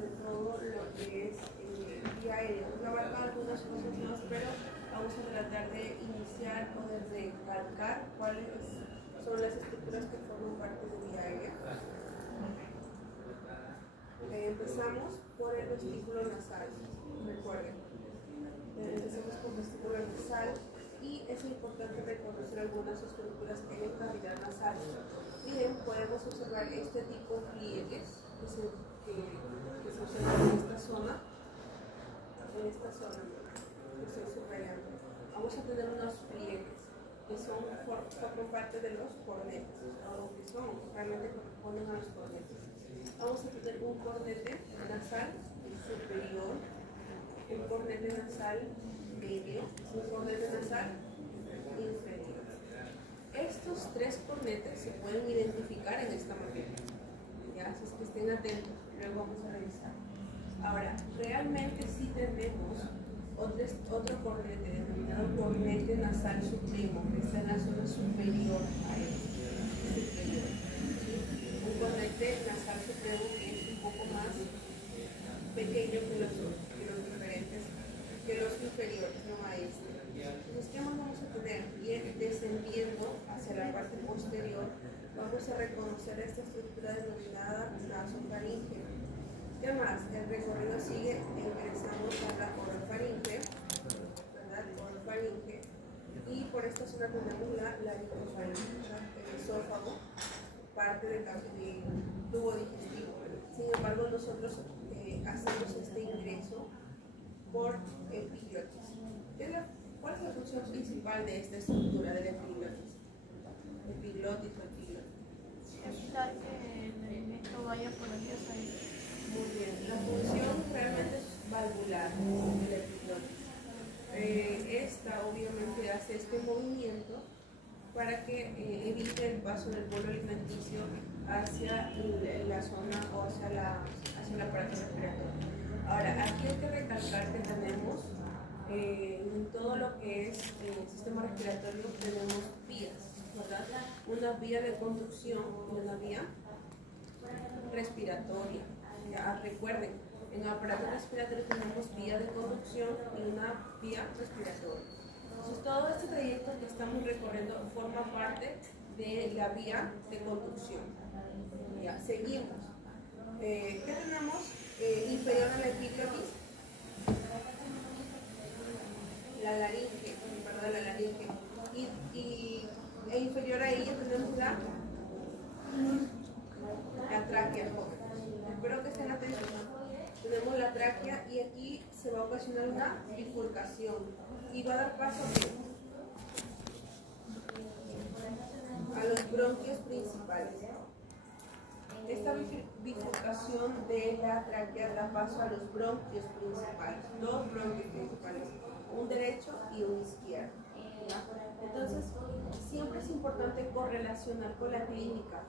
de todo lo que es vía aérea. Vamos a abarcar algunas cosas más, pero vamos a tratar de iniciar o de recalcar cuáles son las estructuras que forman parte de vía aérea. Empezamos por el vestíbulo nasal, recuerden. Empezamos con vestíbulo nasal y es importante reconocer algunas estructuras que hay en cavidad nasal. Bien, podemos observar este tipo de pliegues que se observan en esta zona que estoy subrayando. Vamos a tener unos pliegues que forman parte de los cornetes, o que son, realmente corresponden a los cornetes. Vamos a tener un cornete nasal superior, un cornete nasal medio, un cornete nasal inferior. Estos tres cornetes se pueden identificar en esta maqueta. Ya, así es que estén atentos, luego vamos a revisar. Ahora, realmente sí tenemos otro cornete denominado cornete nasal supremo, que está en la zona superior a superior. ¿Sí? Un cornete nasal supremo que es un poco más pequeño que los inferiores, no a este. Entonces, ¿qué más vamos a tener? Bien, descendiendo hacia la parte posterior, vamos a reconocer esta estructura denominada nasofaringe. ¿Qué más? El recorrido sigue, ingresamos a la orofaringe, ¿verdad? Orofaringe. Y por esta zona tenemos la laringofaringe, el esófago, parte del tubo digestivo. Sin embargo, nosotros hacemos este ingreso por epiglotis. ¿Cuál es la función principal de esta estructura de la epiglotis? Epiglotis o epiglotis. Evitar que el alimento vaya por la vía aérea. Muy bien, la función realmente es valvular de la epiglotis. Esta obviamente hace este movimiento para que evite el paso del bolo alimenticio hacia la zona o hacia el aparato respiratorio. Ahora, aquí hay que recalcar que tenemos en todo lo que es el sistema respiratorio tenemos vías, ¿verdad? Una vía de conducción y una vía respiratoria. Ya recuerden, en el aparato respiratorio tenemos vía de conducción y una vía respiratoria. Entonces, todo este trayecto que estamos recorriendo forma parte de la vía de conducción. Ya, seguimos. ¿Qué tenemos inferior a la epiglotis? La laringe, ¿verdad? La laringe. E inferior a ella tenemos la tráquea. Espero que estén atentos. Tenemos la tráquea y aquí se va a ocasionar una bifurcación y va a dar paso a los bronquios principales. Esta bifurcación de la tráquea da paso a los bronquios principales, dos bronquios principales, un derecho y un izquierdo. ¿Ya? Entonces, siempre es importante correlacionar con la clínica.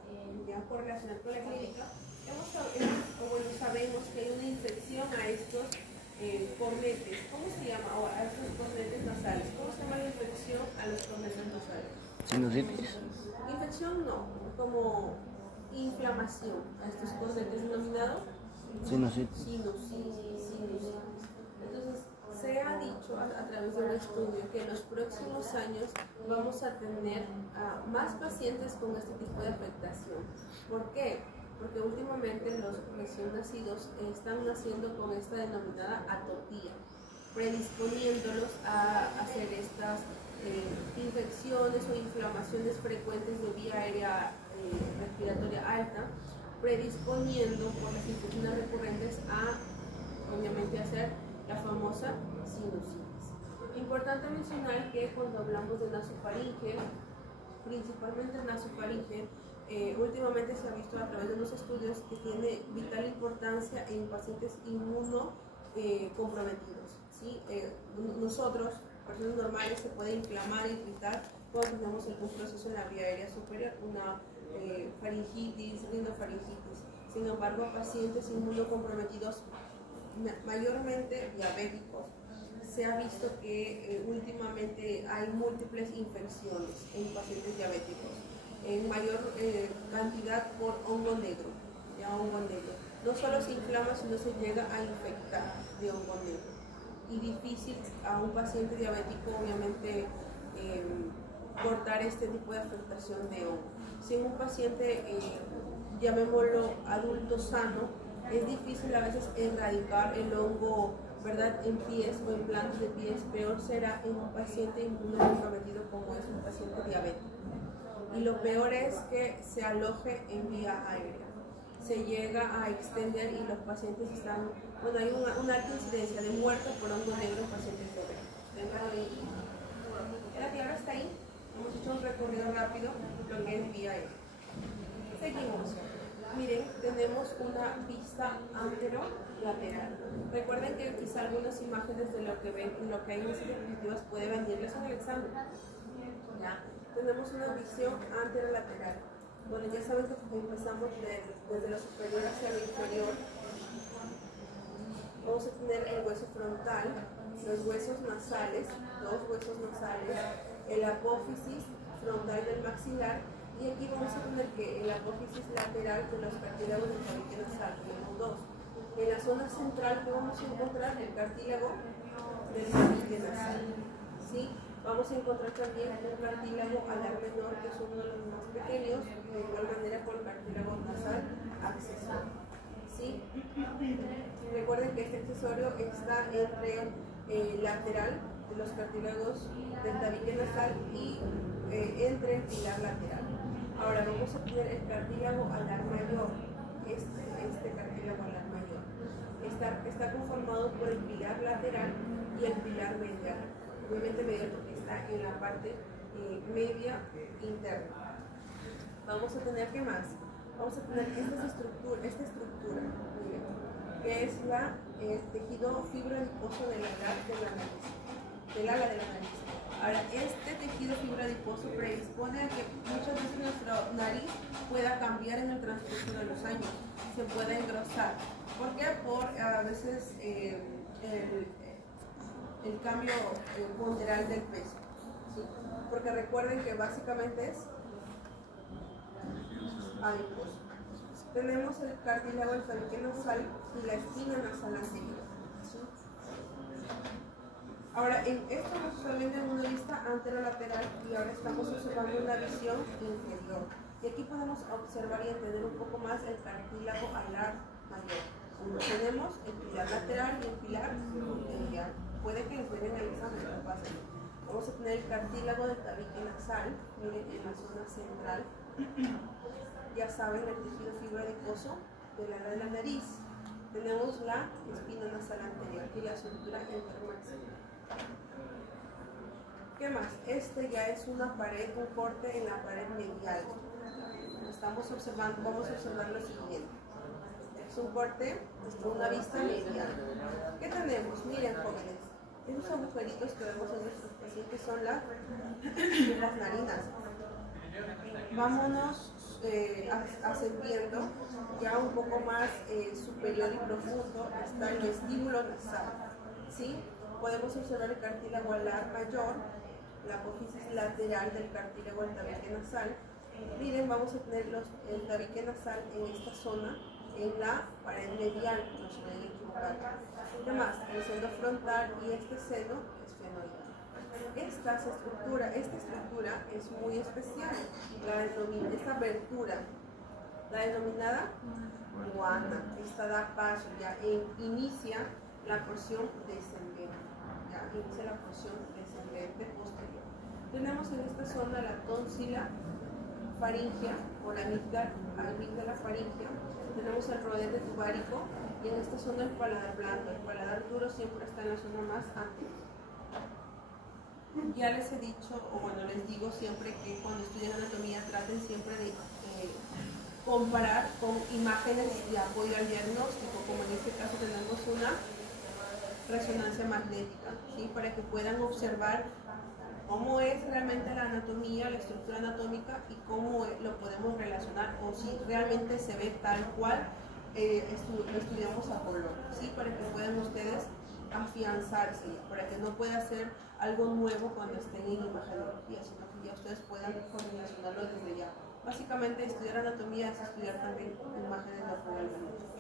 ¿Ya? Correlacionar con la clínica. Sabemos que hay una infección a estos cornetes. ¿Cómo se llama? O a estos cornetes nasales. ¿Cómo se llama la infección a los cornetes nasales? Sinusitis. Infección no, como inflamación a estos cornetes denominado Sinusitis. Sinusitis. Entonces, se ha dicho a través de un estudio que en los próximos años vamos a tener más pacientes con este tipo de afectación. ¿Por qué? Porque últimamente los recién nacidos están naciendo con esta denominada atopía, predisponiéndolos a hacer estas infecciones o inflamaciones frecuentes de vía aérea respiratoria alta, predisponiendo por las infecciones recurrentes a, obviamente, hacer la famosa sinusitis. Importante mencionar que cuando hablamos de nasofaringe, principalmente nasofaringe, últimamente se ha visto a través de los estudios que tiene vital importancia en pacientes inmunocomprometidos. ¿Sí? Nosotros, personas normales, se puede inflamar, irritar cuando tenemos algún proceso en la vía aérea superior, una faringitis, rinofaringitis. Sin embargo, pacientes inmunocomprometidos, mayormente diabéticos, se ha visto que últimamente hay múltiples infecciones en pacientes diabéticos, en mayor cantidad por hongo negro, ya hongo negro. no solo se inflama, sino se llega a infectar de hongo negro. Y difícil a un paciente diabético, obviamente, cortar este tipo de afectación de hongo. Si en un paciente, llamémoslo adulto sano, es difícil a veces erradicar el hongo, ¿verdad?, en pies o en plantas de pies. Peor será en un paciente inmunocomprometido como es un paciente diabético. Y lo peor es que se aloje en vía aérea. Se llega a extender y los pacientes están, bueno, hay una alta incidencia de muerte por hongo negro en pacientes diabéticos. ¿La clara está ahí? Hemos hecho un recorrido rápido lo que es vía aérea. Seguimos. Miren, tenemos una vista anterolateral. Recuerden que quizá algunas imágenes de lo que ven, lo que hay en esas diapositivas puede venirles en el examen. ¿Ya? Tenemos una visión anterolateral. Bueno, ya saben que empezamos desde lo superior hacia lo inferior. Vamos a tener el hueso frontal, los huesos nasales, dos huesos nasales, el apófisis frontal del maxilar, y aquí vamos a tener que el apófisis lateral de los cartílagos del tabique nasal, tenemos dos. En la zona central que vamos a encontrar el cartílago del tabique nasal. ¿Sí? Vamos a encontrar también un cartílago alar menor, que es uno de los más pequeños, de igual manera con el cartílago nasal accesorio. ¿Sí? Recuerden que este accesorio está entre el lateral de los cartílagos del tabique nasal y entre el pilar lateral. Ahora vamos a tener el cartílago alar mayor. Este cartílago alar mayor está conformado por el pilar lateral y el pilar medial. Obviamente medial porque está en la parte media interna. Vamos a tener, ¿qué más? Vamos a tener esta estructura, miren, que es el tejido fibrodiposo del ala de la nariz. Ahora, este tejido fibrodiposo predispone a que muchas veces nuestra nariz pueda cambiar en el transcurso de los años, se pueda engrosar. ¿Por qué? Por a veces el cambio ponderal del peso. ¿Sí? Porque recuerden que básicamente es adiposo. Tenemos el cartílago del tabique nasal y la espina nasal anterior. ¿Sí? Ahora, esto nos está viendo en una vista anterolateral y ahora estamos observando una visión inferior. Y aquí podemos observar y entender un poco más el cartílago alar mayor. Tenemos el pilar lateral y el pilar medial. Puede que les den el examen, no pasa. Vamos a tener el cartílago del tabique nasal, miren, en la zona central. Ya saben, el tejido fibrodiposo del ala de la nariz. Tenemos la espina nasal anterior y la sutura intermaxilar. ¿Qué más? Este ya es una pared, un corte en la pared medial. Estamos observando, vamos a observar lo siguiente. Es un corte, una vista medial. ¿Qué tenemos? Miren, jóvenes, esos agujeritos que vemos en nuestros pacientes son las narinas. Vámonos ascendiendo ya un poco más superior y profundo está el vestíbulo nasal. ¿Sí? Podemos observar el cartílago alar mayor, la apófisis lateral del cartílago del tabique nasal. Miren, vamos a tener el tabique nasal en esta zona, en la pared medial, no se pueden equivocar. Además, el seno frontal y este seno es fenoidal. Esta estructura es muy especial, esta abertura, la denominada guana. Esta da paso, ya inicia la porción descendente, posterior. Tenemos en esta zona la tónsila faríngea o la amígdala faríngea, tenemos el rodete tubárico y en esta zona el paladar blando. El paladar duro siempre está en la zona más anterior. Ya les he dicho, o bueno, les digo siempre que cuando estudien anatomía traten siempre de comparar con imágenes de apoyo al diagnóstico, como en este caso tenemos una resonancia magnética, ¿sí? Para que puedan observar cómo es realmente la anatomía, la estructura anatómica y cómo lo podemos relacionar o si realmente se ve tal cual lo estudiamos a color, ¿sí? Para que puedan ustedes afianzarse, para que no pueda ser algo nuevo cuando estén en imagenología, sino que ya ustedes puedan relacionarlo desde ya. Básicamente estudiar anatomía es estudiar también imágenes de apoyo al diagnóstico.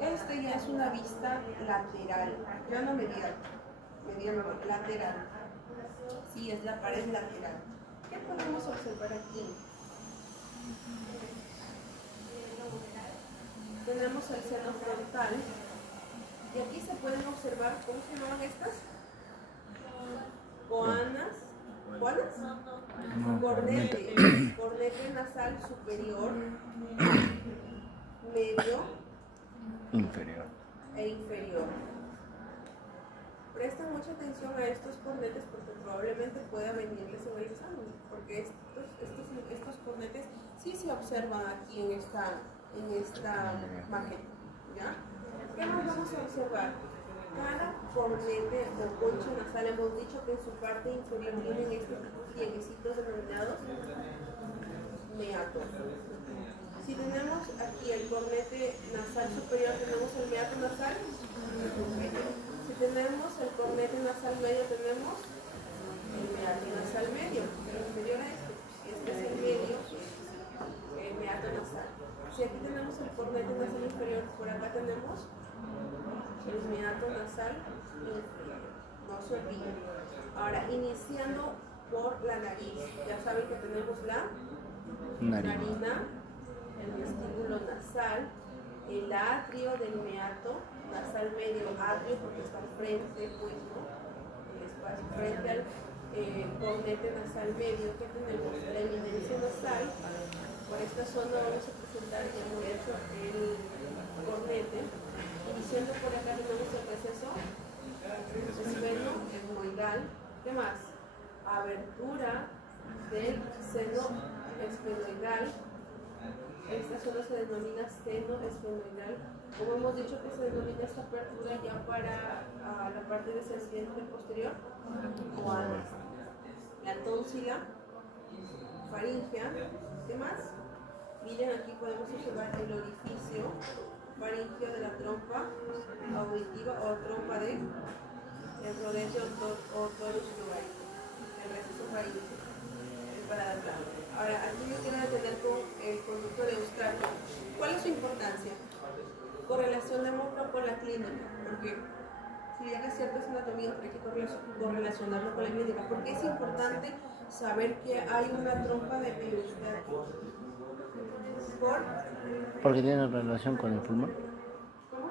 Este ya es una vista lateral, ya no medial, lateral. Sí, es la pared lateral. ¿Qué podemos observar aquí? Tenemos el seno frontal y aquí se pueden observar, ¿cómo se llaman estas? Coanas, cornete nasal superior, medio inferior e inferior. Presten mucha atención a estos cornetes porque probablemente pueda venirles en el examen, porque estos cornetes sí se observan aquí en esta maqueta, ¿ya? ¿Qué más vamos a observar? Cada cornete o concha nasal, hemos dicho que en su parte inferior tienen estos plieguecitos denominados meatos. Si tenemos aquí el cornete nasal superior, tenemos el meato nasal superior. Si tenemos el cornete nasal medio, tenemos el meato nasal medio. El inferior a este es el medio, el meato nasal. Si aquí tenemos el cornete nasal inferior, por acá tenemos el meato nasal inferior. No se olviden. Ahora, iniciando por la nariz. Ya saben que tenemos la narina, el vestíbulo nasal, el atrio del meato nasal medio, atrio porque está frente, pues, ¿no? El espacio frente al cornete nasal medio que tenemos, la eminencia nasal. Por esta zona vamos a presentar ya hemos hecho el cornete. Iniciando por acá tenemos el receso esfenoidal. ¿Qué más? Abertura del seno esfenoidal. Esta zona se denomina seno esfenoidal. Como hemos dicho que se denomina esta apertura ya para la parte descendiente posterior o antes. La tónsila faríngea. ¿Qué más? Miren, aquí podemos observar el orificio faríngeo de la trompa auditiva o trompa de el rodete o torus tubarico, el receso faríngeo, el paladar. Ahora, aquí yo quiero detener con el conducto de Eustaquio. ¿Cuál es su importancia? Correlación de Murphy con la clínica, porque si bien es cierto es anatomía, pero hay que correlacionarlo con la clínica. ¿Por qué es importante saber que hay una trompa de Eustaquio? porque tiene relación con el pulmón. ¿Cómo?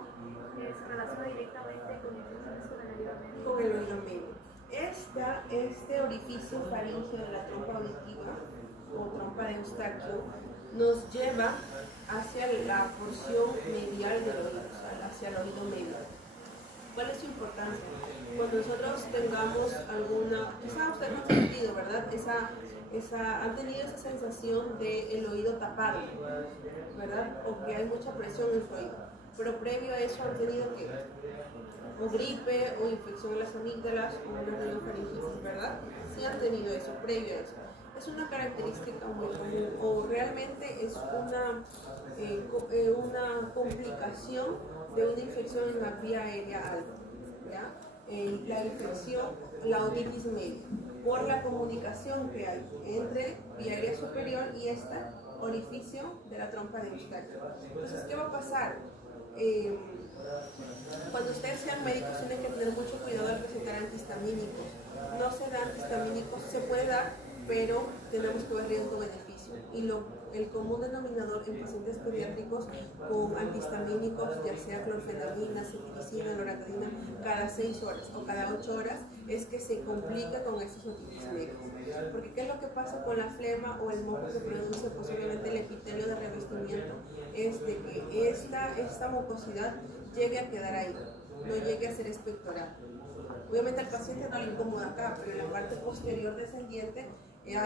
Se relaciona directamente con Con el oído medio. Este orificio faríngeo de la trompa auditiva o trompa de Eustaquio nos lleva hacia la porción medial del oído, o sea, hacia el oído medio. ¿Cuál es su importancia? Cuando nosotros tengamos alguna, quizá ustedes no han sentido, ¿verdad? Han tenido esa sensación del oído tapado, ¿verdad? O que hay mucha presión en su oído. Pero previo a eso han tenido que o gripe o infección en las amígdalas o una rinofaringitis, ¿verdad? Sí han tenido eso, previo a eso. Es una característica muy común o realmente es una complicación de una infección en la vía aérea alta, ¿ya? La infección, la otitis media, por la comunicación que hay entre vía aérea superior y este orificio de la trompa de Eustaquio. Entonces, ¿qué va a pasar? Cuando ustedes sean médicos tienen que tener mucho cuidado al recetar antihistamínicos. No se da antihistamínicos, se puede dar, pero tenemos que ver riesgo-beneficio. Y el común denominador en pacientes pediátricos con antihistamínicos, ya sea clorfenamina, cetirizina, loratadina, cada 6 horas o cada 8 horas, es que se complica con estos otitis medias. Porque ¿qué es lo que pasa con la flema o el moco que produce? Pues obviamente el epitelio de revestimiento es de que esta mucosidad llegue a quedar ahí, no llegue a ser expectoral. Obviamente al paciente no le incomoda acá, pero en la parte posterior descendiente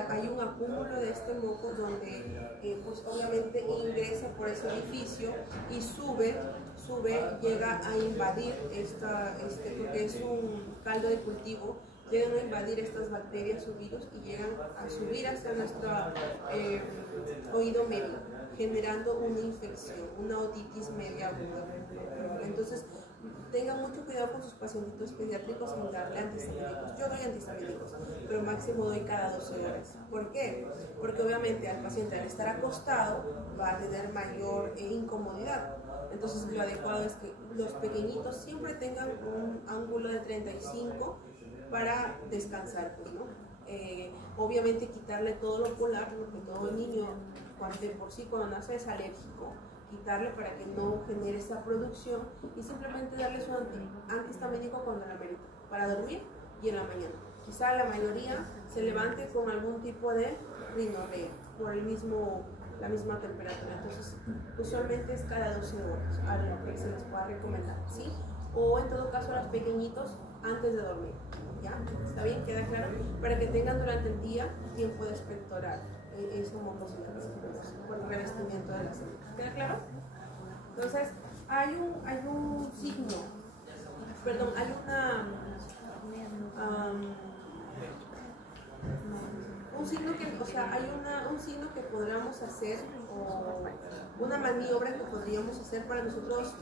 hay un acúmulo de este moco donde pues obviamente ingresa por ese orificio y sube, llega a invadir porque es un caldo de cultivo, llegan a invadir estas bacterias o virus y llegan a subir hasta nuestro oído medio, generando una infección, una otitis media aguda. Entonces, tengan mucho cuidado con sus pacientitos pediátricos en darle antihistamínicos. Yo doy antihistamínicos, pero máximo doy cada 12 horas. ¿Por qué? Porque obviamente al paciente al estar acostado va a tener mayor incomodidad. Entonces lo adecuado es que los pequeñitos siempre tengan un ángulo de 35 para descansar, pues, ¿no? Obviamente quitarle todo lo polar, porque todo niño de por sí cuando nace es alérgico, quitarle para que no genere esa producción y simplemente darle su antihistamínico cuando la merita, para dormir y en la mañana. Quizá la mayoría se levante con algún tipo de rinorrea por la misma temperatura, entonces usualmente es cada 12 horas a lo que se les pueda recomendar, ¿sí? O en todo caso a los pequeñitos antes de dormir, ¿ya? ¿Está bien? ¿Queda claro? Para que tengan durante el día tiempo de expectorar esa mucosidad por el revestimiento de las células. ¿Queda claro? Entonces, hay un signo, perdón, hay un signo que, o sea, hay un signo que podríamos hacer o una maniobra que podríamos hacer para nosotros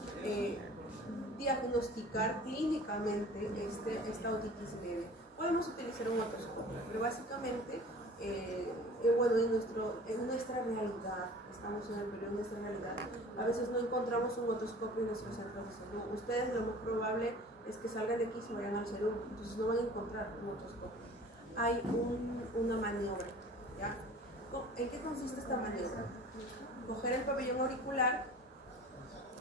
diagnosticar clínicamente esta otitis media. Podemos utilizar un otoscopio, pero básicamente, bueno, en nuestra realidad, estamos en el periodo de nuestra realidad, a veces no encontramos un otoscopio en nuestros centros de salud. Ustedes lo más probable es que salgan de aquí y se vayan al Cerú, entonces no van a encontrar un otoscopio. Hay una maniobra, ¿ya? ¿En qué consiste esta maniobra? Coger el pabellón auricular,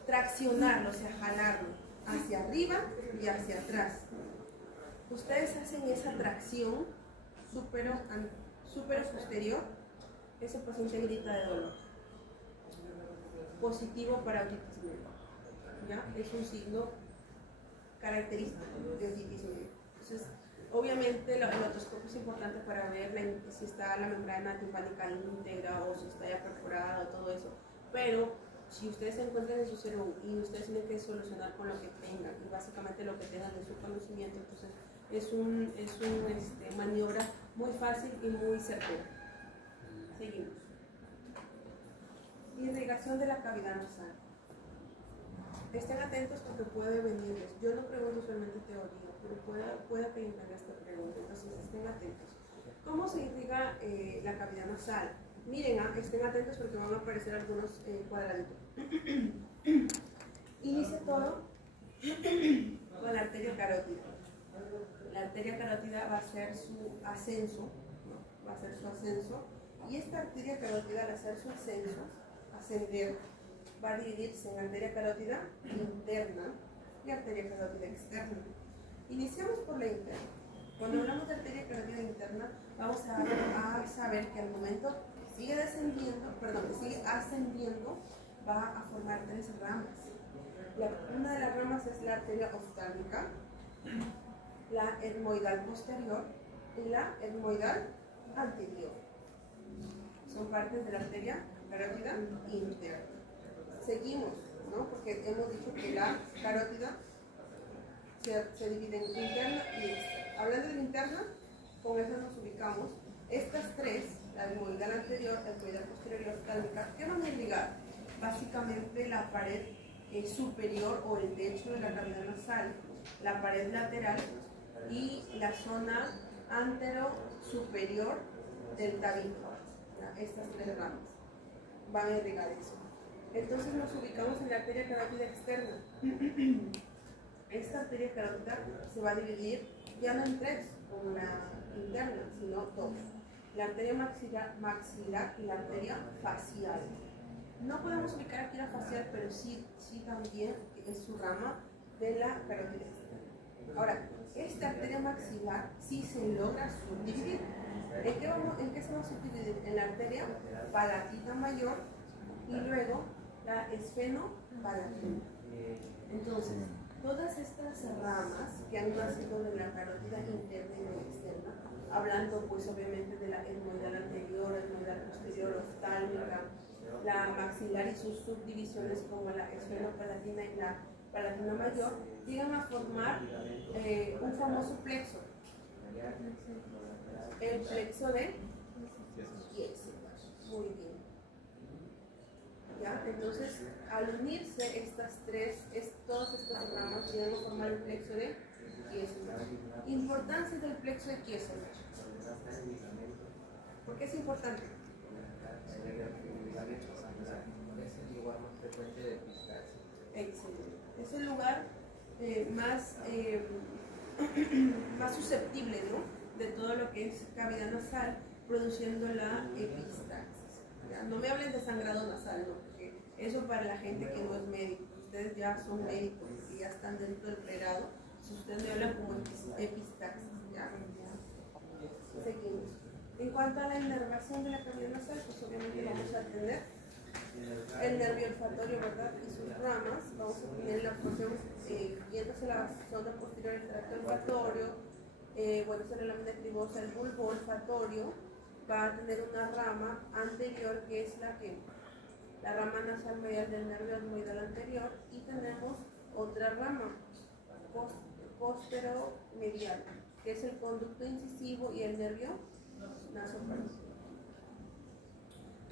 traccionarlo, o sea, jalarlo hacia arriba y hacia atrás. Ustedes hacen esa tracción supero posterior, ese paciente grita de dolor. Positivo para otitis media, ¿ya? Es un signo característico de otitis media. Entonces, obviamente el otoscopio es importante para ver si está la membrana timpánica íntegra o si está ya perforada o todo eso, pero si ustedes se encuentran en su cerebro y ustedes tienen que solucionar con lo que tengan y básicamente lo que tengan de su conocimiento, entonces es una maniobra muy fácil y muy certera. Seguimos. Irrigación de la cavidad nasal. Estén atentos porque puede venirles. Yo no pregunto solamente teoría, pero puede que les venga esta pregunta, entonces estén atentos. ¿Cómo se irriga la cavidad nasal? Miren, estén atentos porque van a aparecer algunos cuadraditos. Inicia todo con la arteria carótida. La arteria carótida va a ser su ascenso, ¿no? Va a ser su ascenso, y esta arteria carótida, al hacer su ascenso, ascender, va a dividirse en arteria carótida interna y arteria carótida externa. Iniciamos por la interna. Cuando hablamos de arteria carótida interna, vamos a saber que al momento que sigue ascendiendo, va a formar 3 ramas. Una de las ramas es la arteria oftálmica, la etmoidal posterior y la etmoidal anterior. Son partes de la arteria carótida interna. Seguimos, ¿no? Porque hemos dicho que la carótida se divide en interna y externa. Hablando de interna, con eso nos ubicamos. Estas 3, la etmoidal anterior, la etmoidal posterior y la oftálmica, ¿qué van a irrigar? Básicamente la pared superior o el techo de la cavidad nasal, la pared lateral y la zona antero-superior del tabique. Estas 3 ramas van a irrigar eso. Entonces nos ubicamos en la arteria carótida externa. Esta arteria carótida se va a dividir ya no en 3, como la interna, sino 2. La arteria maxilar y la arteria facial. No podemos ubicar aquí la facial, pero sí también es su rama de la carótida externa. Ahora, esta arteria maxilar sí se logra subdividir. ¿En qué se va a subdividir? En la arteria palatina mayor y luego la esfenopalatina. Entonces, todas estas ramas que han nacido de la carótida interna y de la externa, hablando pues obviamente de la etmoidal anterior, etmoidal posterior, oftálmica, la maxilar y sus subdivisiones como la esfenopalatina y la palatina mayor, llegan a formar un famoso plexo, el plexo de Kiesel. Muy bien. ¿Ya? Entonces, al unirse todas estas ramas, vienen a formar el plexo de Kieselbach. Importancia del plexo de Kieselbach. ¿Por qué es importante? Excelente. Es el lugar más susceptible, ¿no?, de todo lo que es cavidad nasal, produciendo la epistaxis. ¿Ya? No me hablen de sangrado nasal, ¿no?, porque eso para la gente que no es médico. Ustedes ya son médicos y ya están dentro del pregrado. Si ustedes me hablan como epistaxis, ¿ya? Seguimos. En cuanto a la inervación de la cavidad nasal, pues obviamente vamos a atender el nervio olfatorio, ¿verdad?, y sus ramas. Vamos a tener la porción yéndose la zona posterior del tracto olfatorio. Bueno, esa es la lámina cribosa, el bulbo olfatorio va a tener una rama anterior que es la rama nasal medial del nervio etmoidal anterior, y tenemos otra rama posteromedial que es el conducto incisivo y el nervio nasofaríngeo.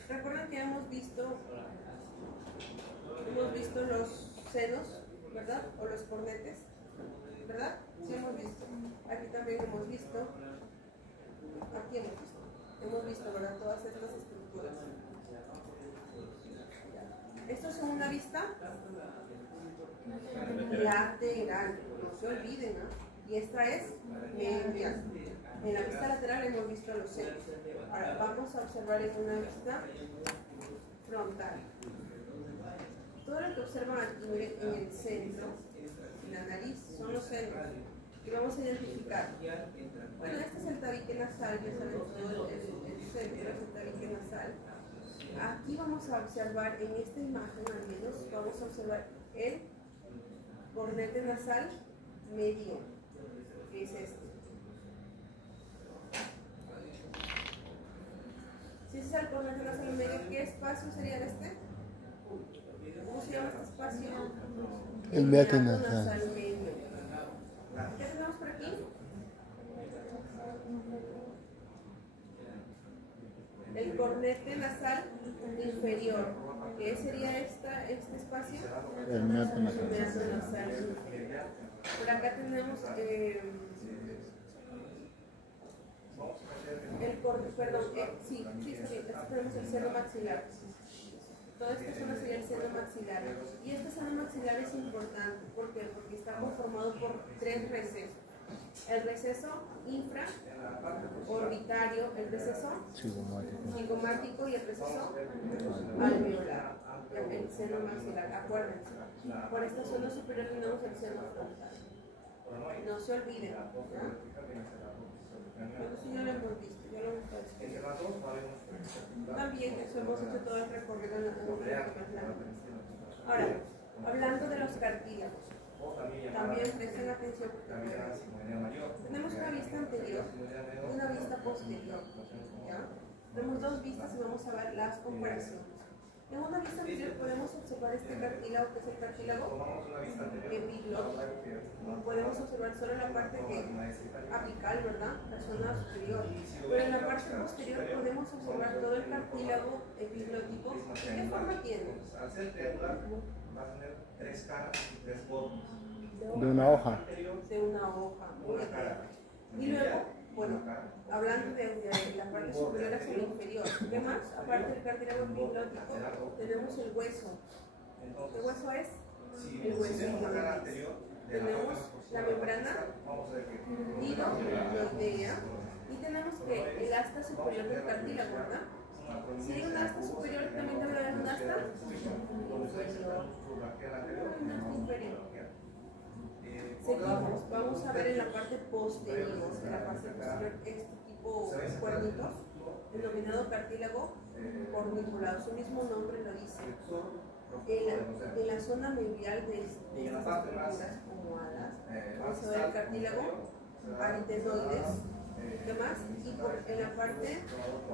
Recuerden que hemos visto los senos, ¿verdad? O los cornetes, ¿verdad? Sí hemos visto. Aquí también hemos visto. Aquí hemos visto, ¿verdad?, todas estas estructuras. Esto es una vista lateral, no se olviden, ¿no? Y esta es medial. En la vista lateral hemos visto los senos. Ahora vamos a observar en una vista frontal. Todo lo que observan aquí en el centro, en la nariz, son los senos. Y vamos a identificar. Bueno, este es el tabique nasal, ya saben todo el centro es el tabique nasal. Aquí vamos a observar, en esta imagen al menos, vamos a observar el cornete nasal medio, que es este. Si ese es el cornete nasal medio, ¿qué espacio sería este? ¿Cómo se llama este espacio? El meato nasal. Medio. ¿Qué tenemos por aquí? El cornete nasal inferior. ¿Qué sería este espacio? El meato nasal. El meato nasal inferior. Por acá tenemos tenemos el seno maxilar. Toda esta zona sería el seno maxilar. Y este seno maxilar es importante. ¿Por qué? Porque está conformado por tres recesos. El receso infraorbitario, el receso cigomático y el receso alveolar. El seno maxilar, acuérdense. Por esta zona superior tenemos el seno frontal. No se olviden. Eso ya lo hemos visto, ya lo hemos visto. También eso hemos hecho todo el recorrido en la primera lámina. Ahora, hablando de los cartílagos, también presten atención porque tenemos una vista anterior y una vista posterior. ¿Ya? Tenemos dos vistas y vamos a ver las comparaciones. En una vista anterior podemos observar este cartílago, que es el cartílago epiglótico. Podemos observar solo la parte apical, ¿verdad?, la zona superior. Pero en la parte posterior podemos observar todo el cartílago epiglótico. ¿Qué forma tiene? Al ser triangular, va a tener tres caras y tres bordes. De una hoja. De una hoja, muy bien. Y luego, bueno, hablando de la parte superior hacia la inferior, ¿qué más? Aparte del cartílago epiglótico, tenemos el hueso. ¿Qué hueso es? El hueso. Tenemos la membrana tiroidea y tenemos que el asta superior del cartílago, ¿verdad? Si hay un asta superior, también debe haber un asta inferior. Seguimos, vamos a ver en la parte posterior, este tipo de cuernitos, denominado cartílago corniculado. Su mismo nombre lo dice. En la zona medial de estas estructuras como alas, vamos a ver el cartílago aritenoides, ¿qué más? Y en la parte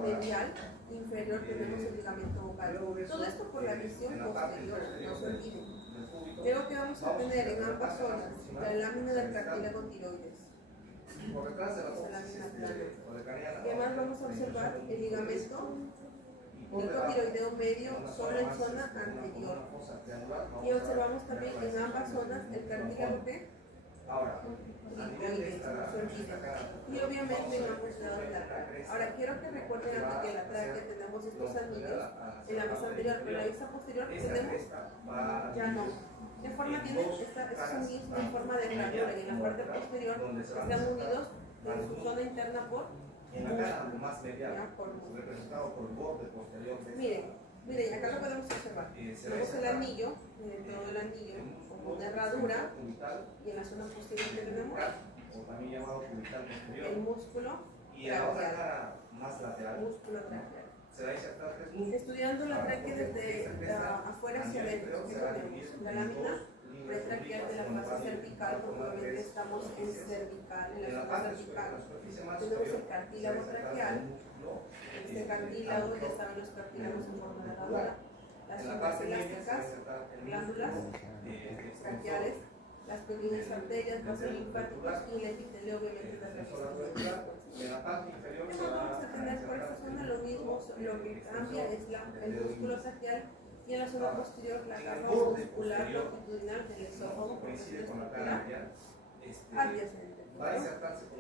medial inferior tenemos el ligamento vocal. Todo esto por la visión posterior, no se olviden. Luego que vamos a tener en ambas zonas la lámina del cartílago tiroides. Esa lámina plana. ¿Qué más vamos a observar? El ligamento hipotiroideo medio solo en zona anterior. Y observamos también en ambas zonas el cartílago de cricoides, no se olviden. Y obviamente en ambos lados de la tráquea. Ahora quiero que recuerden aquí que en la tráquea tenemos estos anillos en la vista anterior, pero en la vista posterior tenemos ya no. ¿Qué forma tienen? Estos anillos en forma de granula y en la parte posterior están unidos en su zona interna por miren, acá lo podemos observar. Tenemos el anillo, todo el anillo como una herradura, y en la zona posterior tenemos el músculo traqueal. Músculo traqueal. Estudiando la tráquea desde afuera hacia adentro, ¿qué tenemos? La lámina pretraqueal de la fase cervical, porque obviamente estamos en cervical, en la zona cervical. Tenemos el cartílago traqueal. Este cartílago, ya saben los cartílagos en forma de herradura, las fibras elásticas, glándulas traqueales, las pequeñas arterias, vasos linfáticos y el epitelio obviamente de resistencia. ¿Qué más vamos a tener por esta zona? Lo mismo, lo que cambia es el músculo traqueal y en la zona posterior la capa muscular longitudinal del esófago, porque es una estructura adyacente.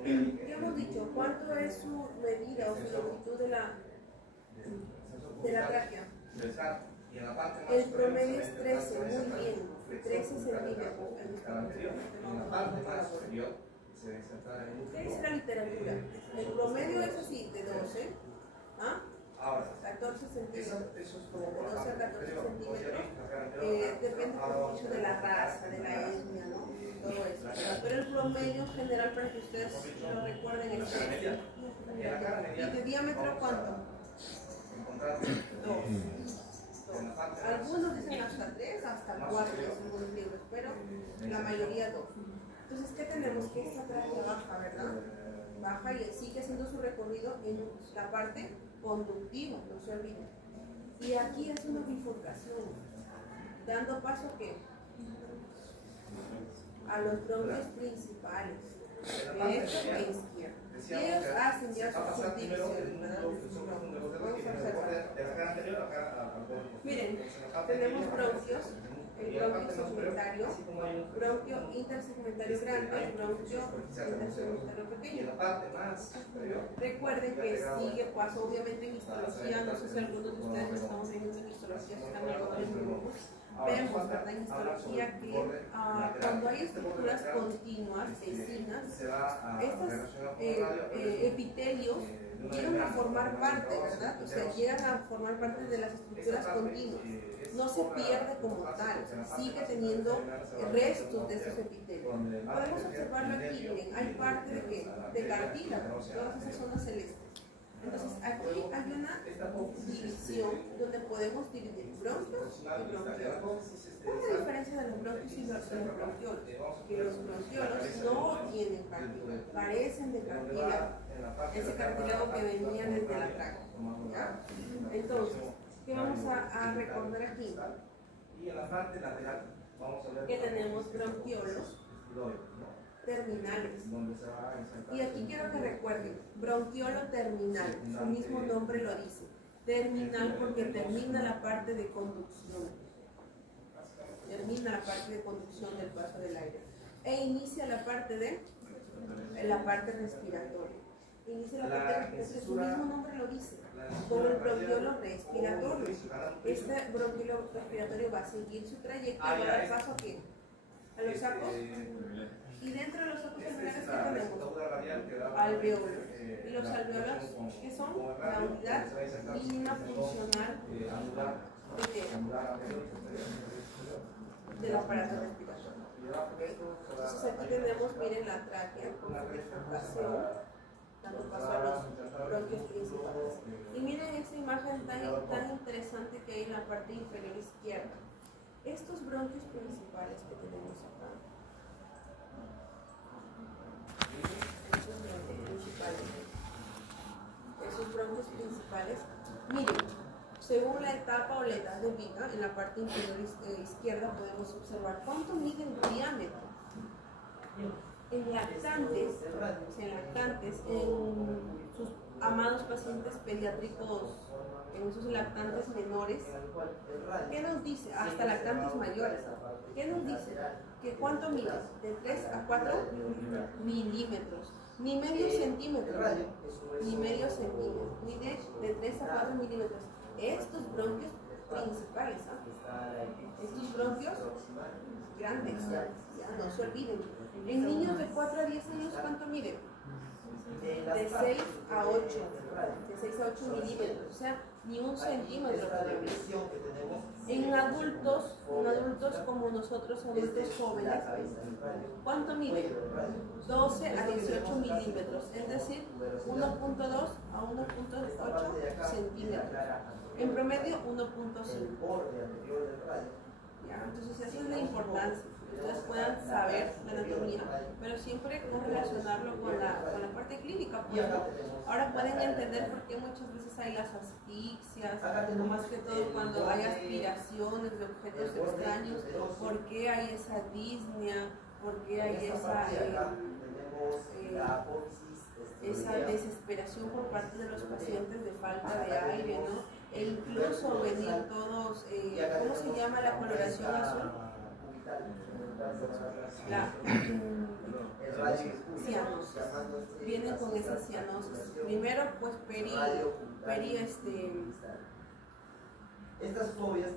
¿Qué hemos dicho? ¿Cuánto es su medida o su longitud de la tráquea? El promedio es 13, muy bien, 13 centímetros. ¿Qué dice la literatura? El promedio es así, de 12 a 14 centímetros. De 12 a 14 centímetros. Depende mucho de la raza, de la etnia, ¿no? Todo eso. Pero el promedio general, para que ustedes lo recuerden, es 13. ¿Y de diámetro cuánto? 2. Algunos dicen hasta 3, hasta 4 en algunos libros, pero la mayoría 2. Entonces, ¿qué tenemos? Que esta tráquea baja, ¿verdad? Baja y sigue haciendo su recorrido en la parte conductiva, no se olviden. Y aquí es una bifurcación, dando paso ¿qué? A los bronquios principales, derecha e izquierda. Y ellos hacen ya sus subdivisiones, ¿verdad? Vamos a observar. Miren, tenemos bronquios, el bronquio segmentario, bronquio intersegmentario grande, bronquio intersegmentario pequeño. Recuerden que sigue paso, obviamente en histología, no sé si algunos de ustedes estamos viendo en histología, si están en algunos grupos, vemos, ¿verdad? En histología que cuando hay estructuras continuas, vecinas, estos epitelios llegan a formar parte, ¿verdad? O sea, llegan a formar parte de las estructuras continuas. No se pierde como tal, sigue teniendo restos de esos epitelios. Podemos observarlo aquí, miren, hay parte de ¿qué? De cartílago, todas esas zonas celestes. Entonces, aquí hay una división donde podemos dividir bronquios y bronquiolos. ¿Cuál es la diferencia de los bronquios y los bronquiolos? Que los bronquiolos no tienen cartílago, carecen de cartílago, ese cartílago que venía desde la tráquea. ¿Ya? Entonces, ¿qué vamos a recordar aquí? Que tenemos bronquiolos terminales. Y aquí quiero que recuerden, bronquiolo terminal, su mismo nombre lo dice. Terminal porque termina la parte de conducción. Termina la parte de conducción del paso del aire. E inicia la parte respiratoria. Inicia la parte, su mismo nombre lo dice, como el bronquiolo respiratorio. Este bronquiolo respiratorio va a seguir su trayecto y va a dar paso ¿a qué? A los sacos. Y dentro de los sacos terminales, ¿qué tenemos? Alveolos. ¿Y los alveolos qué son? La unidad mínima funcional del aparato respiratorio. Entonces aquí tenemos, miren, la tráquea con su bifurcación, dando paso a los bronquios principales. Y miren esa imagen tan interesante que hay en la parte inferior izquierda. Estos bronquios principales que tenemos acá, esos bronquios principales, miren, según la etapa o la edad de vida, en la parte inferior izquierda podemos observar cuánto mide el diámetro. En lactantes, en sus amados pacientes pediátricos, en esos lactantes menores, ¿qué nos dice? Hasta lactantes mayores, ¿qué nos dice? Que cuánto mide, de 3 a 4 milímetros, ni medio centímetro, ni medio centímetro, mide de 3 a 4 milímetros. Estos bronquios principales, estos bronquios grandes, ya no se olviden. En niños de 4 a 10 años, ¿cuánto miden? De 6 a 8, de 6 a 8 milímetros, o sea, ni un centímetro. En adultos como nosotros, adultos jóvenes, ¿cuánto miden? 12 a 18 milímetros, es decir, 1.2 a 1.8 centímetros. En promedio, 1.5. Entonces, esa es la importancia, que ustedes puedan saber la anatomía, pero siempre correlacionarlo con la parte clínica. Pues, ¿no? Ahora pueden entender por qué muchas veces hay las asfixias, más que todo cuando hay aspiraciones de objetos extraños, por qué hay esa disnea, por qué hay esa desesperación por parte de los pacientes de falta de aire, ¿no? E incluso venir todos, ¿cómo se llama la coloración azul? La cianosis. Vienen con esa cianosis. Primero, pues estas fobias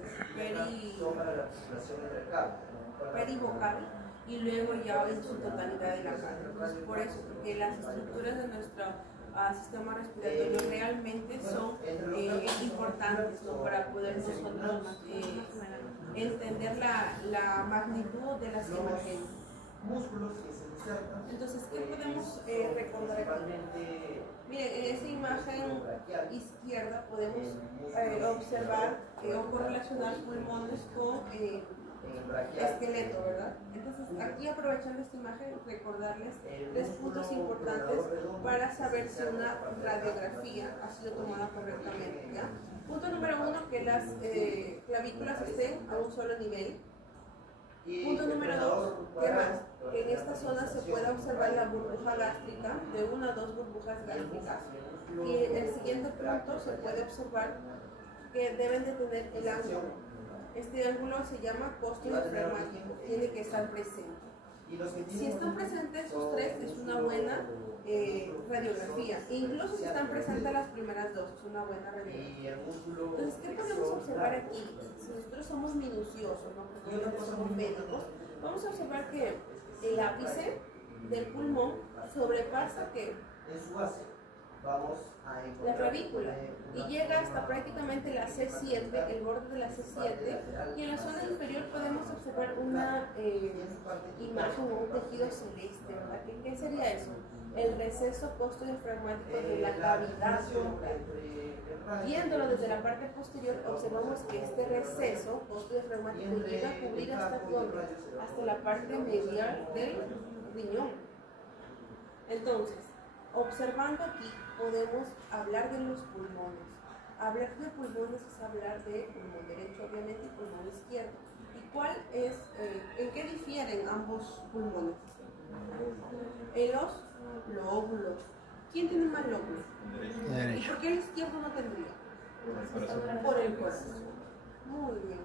son para la circulación perivocal y luego ya en su totalidad de la cara. Entonces, por eso, porque las estructuras de nuestro sistema respiratorio realmente son importantes, ¿no? Para poder nosotros entender la magnitud de las emergencias. Entonces, ¿qué podemos recordar aquí? Miren, en esa imagen izquierda podemos observar o correlacionar pulmones con esqueleto, ¿verdad? Entonces, aquí aprovechando esta imagen, recordarles 3 puntos importantes para saber si una radiografía ha sido tomada correctamente, ¿ya? Punto número 1, que las clavículas estén a un solo nivel. Punto número 2, ¿qué más? Que en esta zona se pueda observar la burbuja gástrica, de 1 a 2 burbujas gástricas. Y el siguiente punto se puede observar que deben de tener el ángulo. Este ángulo se llama costo diafragmático, tiene que estar presente. Si están presentes esos 3, es una buena radiografía. E incluso si están presentes las primeras 2, es una buena radiografía. Entonces, ¿qué podemos observar aquí? Si nosotros somos minuciosos, ¿no? Porque nosotros somos médicos, vamos a observar que el ápice del pulmón sobrepasa que la clavícula y llega hasta prácticamente la C7, el borde de la C7, y en la zona inferior podemos observar una imagen o un tejido celeste, ¿verdad? ¿Qué sería eso? El receso postdiafragmático de la cavidad bronquial. Viéndolo desde la parte posterior, observamos que este receso postdiafragmático llega a cubrir hasta la parte medial del riñón. Entonces, observando aquí, podemos hablar de los pulmones. Hablar de pulmones es hablar de pulmón derecho, obviamente, y pulmón izquierdo. ¿Y cuál es, en qué difieren ambos pulmones? En los lóbulos. ¿Quién tiene más lóbulos? ¿Y por qué el izquierdo no tendría? Por el corazón. Muy bien.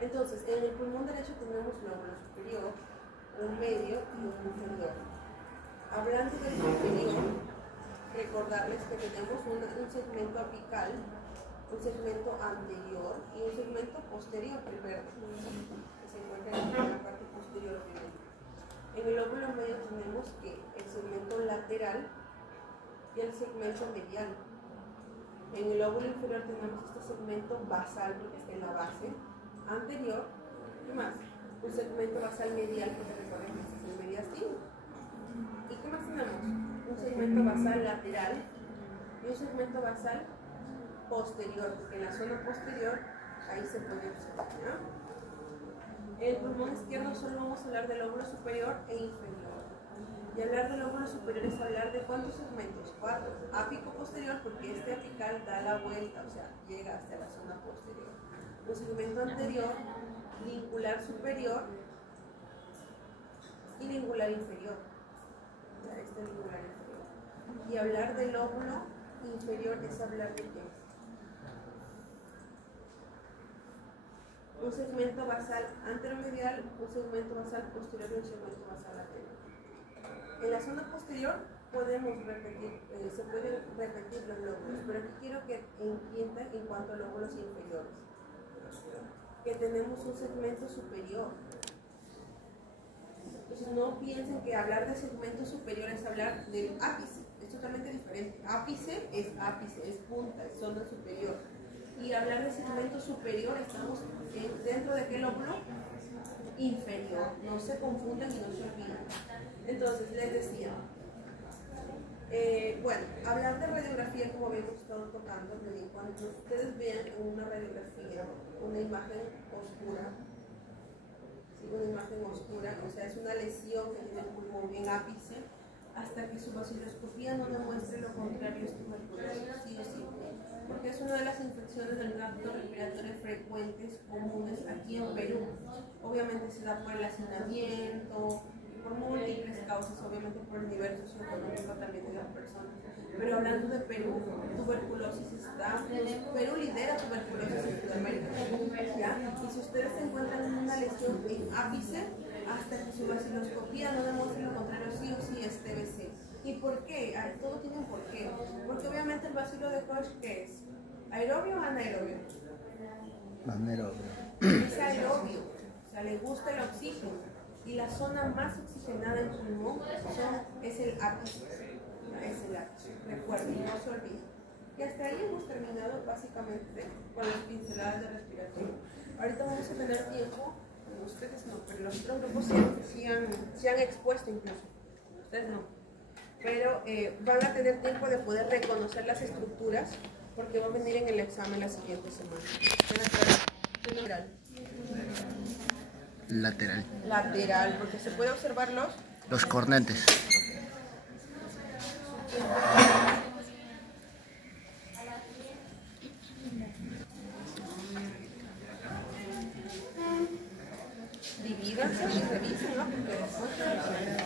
Entonces, en el pulmón derecho tenemos lóbulo superior, un medio y un inferior. Hablando del superior, recordarles que tenemos un segmento apical, un segmento anterior y un segmento posterior, el verde, que se encuentra en la parte posterior. En el lóbulo medio tenemos que el segmento lateral y el segmento medial. En el lóbulo inferior tenemos este segmento basal, porque está en la base anterior. ¿Qué más? Un segmento basal medial, porque recuerden que este es el mediastino. ¿Y qué más tenemos? Un segmento basal lateral y un segmento basal posterior, porque en la zona posterior ahí se puede observar, ¿no? En el pulmón izquierdo solo vamos a hablar del lóbulo superior e inferior. Y hablar del lóbulo superior es hablar de ¿cuántos segmentos? 4. Ápico posterior, porque este apical da la vuelta, o sea, llega hasta la zona posterior. Un segmento anterior, lingular superior y lingular inferior. Este lingular inferior. Y hablar del lóbulo inferior es hablar de qué. Un segmento basal anteromedial, un segmento basal posterior y un segmento basal lateral. En la zona posterior podemos repetir, se pueden repetir los lóbulos, pero aquí quiero que entiendan en cuanto a lóbulos inferiores, que tenemos un segmento superior. Entonces no piensen que hablar de segmento superior es hablar del ápice, es totalmente diferente. Ápice, es punta, es zona superior. Y hablar de segmento superior, estamos dentro de qué lóbulo? Inferior. No se confunden y no se olviden. Entonces, les decía, bueno, hablar de radiografía, como habíamos estado tocando, cuando ustedes vean en una radiografía una imagen oscura, ¿sí? Una imagen oscura, o sea, es una lesión que tiene el pulmón en ápice, hasta que su vaciloscopía no demuestre lo contrario, es tuberculosis, sí o sí, porque es una de las infecciones del tracto respiratorio frecuentes, comunes aquí en Perú. Obviamente se da por el hacinamiento, por múltiples causas, obviamente por el nivel socioeconómico también de las personas. Pero hablando de Perú, tuberculosis está, Perú lidera tuberculosis en Sudamérica, ¿ya? Y si ustedes se encuentran una lesión en ápice, hasta que su vaciloscopía no demuestre lo contrario, sí o sí es TBC. ¿Y por qué? Todo tiene un porqué. Porque obviamente el bacilo de Koch, ¿qué es? ¿Aerobio o anaerobio? Anaerobio. Es aerobio, o sea, le gusta el oxígeno. Y la zona más oxigenada en pulmón es el ápice. Es el ápice. Recuerden, no se olviden. Y hasta ahí hemos terminado básicamente con las pinceladas de respiratorio. Ahorita vamos a tener tiempo, ustedes no, pero los otros grupos sí han expuesto incluso. Ustedes no. Pero van a tener tiempo de poder reconocer las estructuras porque va a venir en el examen la siguiente semana. Lateral. Lateral, porque se puede observar Los cornetes. divídanse y revisen, ¿no? Porque